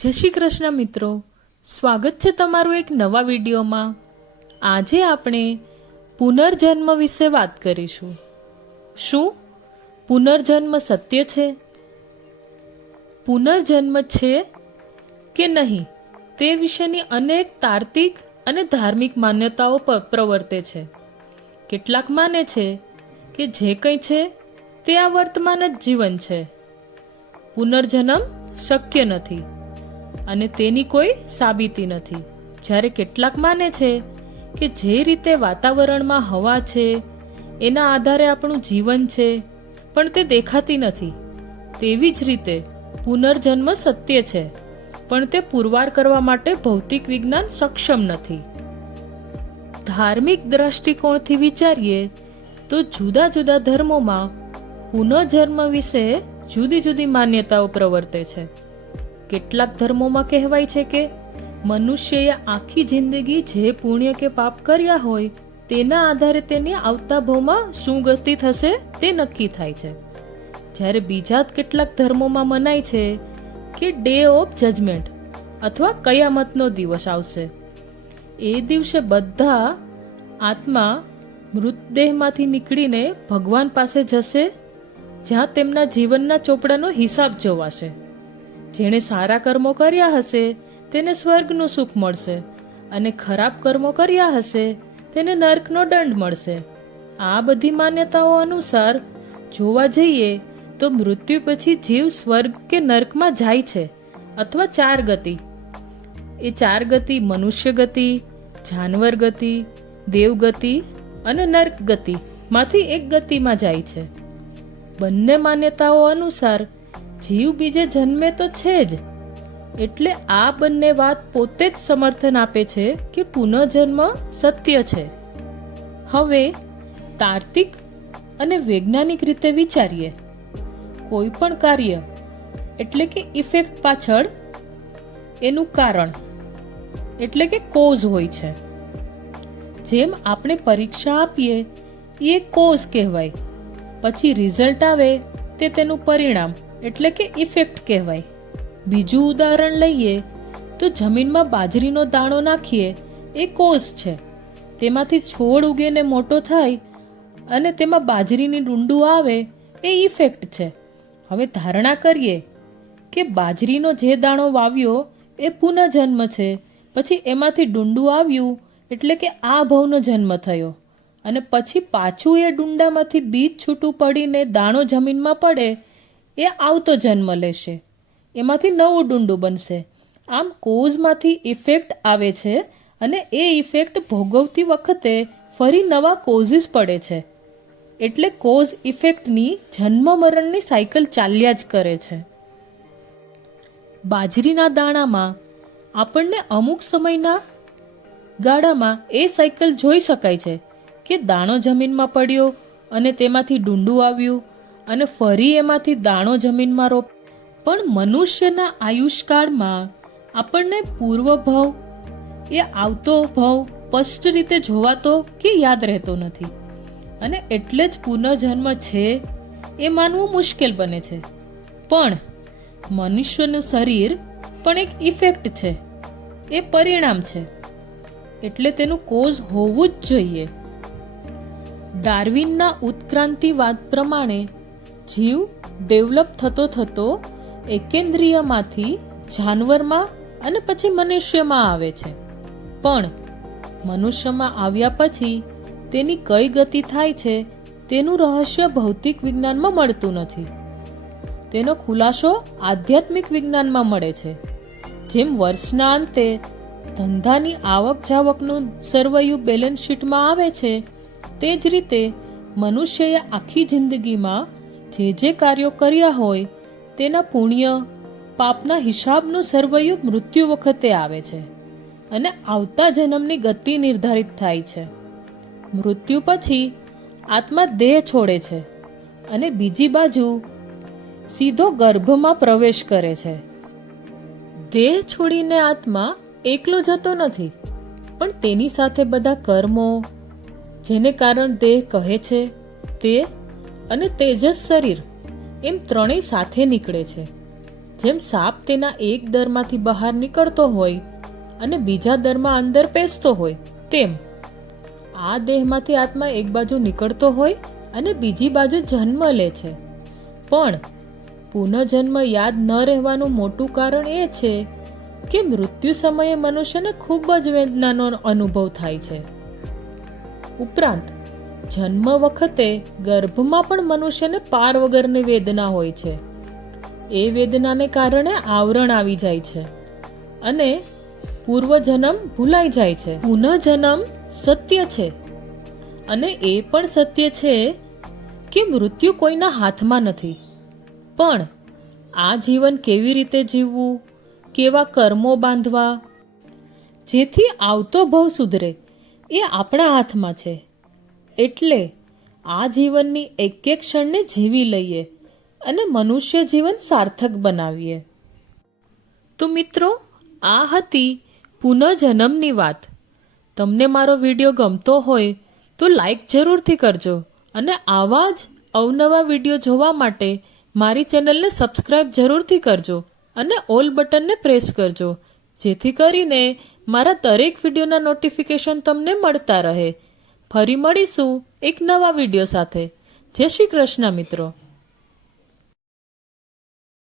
જય શ્રી કૃષ્ણ મિત્રો, સ્વાગત છે તમારું એક નવા વિડીયોમાં। આજે આપણે પુનર્જન્મ વિશે વાત કરીશું। શું પુનર્જન્મ સત્ય છે? પુનર્જન્મ છે કે નહીં તે વિશેની અનેક તાર્કિક અને ધાર્મિક માન્યતાઓ પ્રવર્તે છે। કેટલાક માને છે કે જે કંઈ છે તે આ વર્તમાન જ જીવન છે, પુનર્જન્મ શક્ય નથી અને તેની કોઈ સાબિતી નથી। જ્યારે કેટલાક માને છે કે જે રીતે વાતાવરણમાં હવા છે એના આધારે આપણું જીવન છે પણ તે દેખાતી નથી, તેવી જ રીતે પુનર્જન્મ સત્ય છે પણ તે પુરવાર કરવા માટે ભૌતિક વિજ્ઞાન સક્ષમ નથી। ધાર્મિક દ્રષ્ટિકોણથી વિચારીએ તો જુદા જુદા ધર્મોમાં પુનર્જન્મ વિશે જુદી જુદી માન્યતાઓ પ્રવર્તે છે। કેટલાક ધર્મોમાં કહેવાય છે કે મનુષ્યએ આખી જિંદગી જે પુણ્ય કે પાપ કર્યા હોય તેના આધારે તેની આવતા ભવમાં શું ગતિ થશે તે નક્કી થાય છે। જ્યારે બીજા કેટલાક ધર્મોમાં મનાય છે કે ડે ઓફ જજમેન્ટ અથવા કયામતનો દિવસ આવશે। એ દિવસે બધા આત્મા મૃતદેહમાંથી નીકળીને ભગવાન પાસે જશે, જ્યાં તેમના જીવનના ચોપડાનો હિસાબ જોવાશે। જેણે સારા કર્મો કર્યા હશે તેને સ્વર્ગનું સુખ મળશે અને ખરાબ કર્મો કર્યા હશે તેને નર્કનો દંડ મળશે। આ બધી માન્યતાઓ અનુસાર જોવા જઈએ તો મૃત્યુ પછી જીવ સ્વર્ગ કે નર્કમાં જાય છે અથવા ચાર ગતિ। એ ચાર ગતિ મનુષ્ય ગતિ, જાનવર ગતિ, દેવ ગતિ અને નર્ક ગતિ માંથી એક ગતિમાં જાય છે। બંને માન્યતાઓ અનુસાર જીવ બીજે જન્મે તો છે જ, એટલે આ બંને વાત પોતે જ સમર્થન આપે છે કે પુનર્જન્મ સત્ય છે। હવે તાર્કિક અને વૈજ્ઞાનિક રીતે વિચારીએ, કોઈ પણ કાર્ય એટલે કે ઇફેક્ટ પાછળ એનું કારણ એટલે કે કોઝ હોય છે। જેમ આપણે પરીક્ષા આપીએ એ કોઝ કહેવાય, પછી રિઝલ્ટ આવે તે તેનું પરિણામ એટલે કે ઇફેક્ટ કહેવાય। બીજું ઉદાહરણ લઈએ તો જમીનમાં બાજરીનો દાણો નાખીએ એ કોઝ છે, તેમાંથી છોડ ઉગીને મોટો થાય અને તેમાં બાજરીની ડુંડું આવે એ ઇફેક્ટ છે। હવે ધારણા કરીએ કે બાજરીનો જે દાણો વાવ્યો એ પુનર્જન્મ છે, પછી એમાંથી ડુંડું આવ્યું એટલે કે આ ભવનો જન્મ થયો અને પછી પાછું એ ડુંડામાંથી બીજ છૂટું પડીને દાણો જમીનમાં પડે એ આવતો જન્મ લેશે, એમાંથી નવું ડુંડું બનશે। આમ કોઝમાંથી ઇફેક્ટ આવે છે અને એ ઇફેક્ટ ભોગવતી વખતે ફરી નવા કોઝિસ પડે છે, એટલે કોઝ ઇફેક્ટની જન્મ મરણની સાયકલ ચાલ્યા જ કરે છે। બાજરીના દાણામાં આપણને અમુક સમયના ગાળામાં એ સાયકલ જોઈ શકાય છે કે દાણો જમીનમાં પડ્યો અને તેમાંથી ડુંડું આવ્યું અને ફરી એમાંથી દાણો જમીનમાં રોપ। પણ મનુષ્યના આયુષ્કાળમાં આપણને પૂર્વ ભવ એ આવતો ભવ સ્પષ્ટ રીતે જોવાતો કે યાદ રહેતો નથી અને એટલે જ પુનર્જન્મ છે એ માનવું મુશ્કેલ બને છે। પણ મનુષ્યનું શરીર પણ એક ઇફેક્ટ છે, એ પરિણામ છે, એટલે તેનું કોઝ હોવું જ જોઈએ। ડાર્વિનના ઉત્ક્રાંતિવાદ પ્રમાણે જીવ ડેવલપ થતો થતો એકેન્દ્રિયમાંથી જાનવરમાં અને પછી મનુષ્યમાં આવે છે, પણ મનુષ્યમાં આવ્યા પછી તેની કઈ ગતિ થાય છે તેનું રહસ્ય ભૌતિક વિજ્ઞાનમાં મળતું નથી। તેનો ખુલાસો આધ્યાત્મિક વિજ્ઞાનમાં મળે છે। જેમ વર્ષના અંતે ધંધાની આવક જાવકનું સરવૈયું બેલેન્સ શીટમાં આવે છે, તે જ રીતે મનુષ્યએ આખી જિંદગીમાં જે કાર્યો કર્યા હોય તેના પુણ્ય પાપના હિસાબનું સરવૈયું મૃત્યુ વખતે આવે છે અને આવતા જન્મની ગતિ નિર્ધારિત થાય છે। મૃત્યુ પછી આત્મા દેહ છોડે છે અને બીજી બાજુ સીધો ગર્ભમાં પ્રવેશ કરે છે। દેહ છોડીને આત્મા એકલો જતો નથી, પણ તેની સાથે બધા કર્મો જેને કારણ દેહ કહે છે તે અને તેજસ શરીર એમ ત્રણેય સાથે નીકળે છે। જેમ સાપ તેના એક દરમાંથી બહાર નીકળતો હોય અને બીજા દરમાં અંદર પેસતો હોય, તેમ આ દેહમાંથી આત્મા એક બાજુ નીકળતો હોય અને બીજી બાજુ જન્મ લે છે. પણ પુનઃજન્મ યાદ ન રહેવાનું મોટું કારણ એ છે કે મૃત્યુ સમયે મનુષ્યને ખૂબ જ વેદનાનો અનુભવ થાય છે. ઉપરાંત જન્મ વખતે ગર્ભમાં પણ મનુષ્યને પાર વગરની વેદના હોય છે. એ વેદનાને કારણે આવરણ આવી જાય છે અને પૂર્વજન્મ ભૂલાઈ જાય છે. પુનઃજન્મ સત્ય છે અને એ પણ સત્ય છે કે મૃત્યુ કોઈના હાથમાં નથી. પણ આ જીવન કેવી રીતે જીવવું, કેવા કર્મો બાંધવા જેથી આવતો ભવ સુધરે, એ આપણા હાથમાં છે. એટલે આ જીવનની એક એક ક્ષણને જીવી લઈએ અને મનુષ્ય જીવન સાર્થક બનાવીએ. તો મિત્રો, આ હતી પુનઃજન્મની વાત. તમને મારો વિડીયો ગમતો હોય તો લાઈક જરૂરથી કરજો અને આવા જ અવનવા વિડીયો જોવા માટે મારી ચેનલને સબસ્ક્રાઇબ જરૂરથી કરજો અને ઓલ બટનને પ્રેસ કરજો, જેથી કરીને મારા દરેક વિડીયોના નોટિફિકેશન તમને મળતા રહે. ફરી મળીશું એક નવા વિડીયો સાથે. જય શ્રી કૃષ્ણ મિત્રો.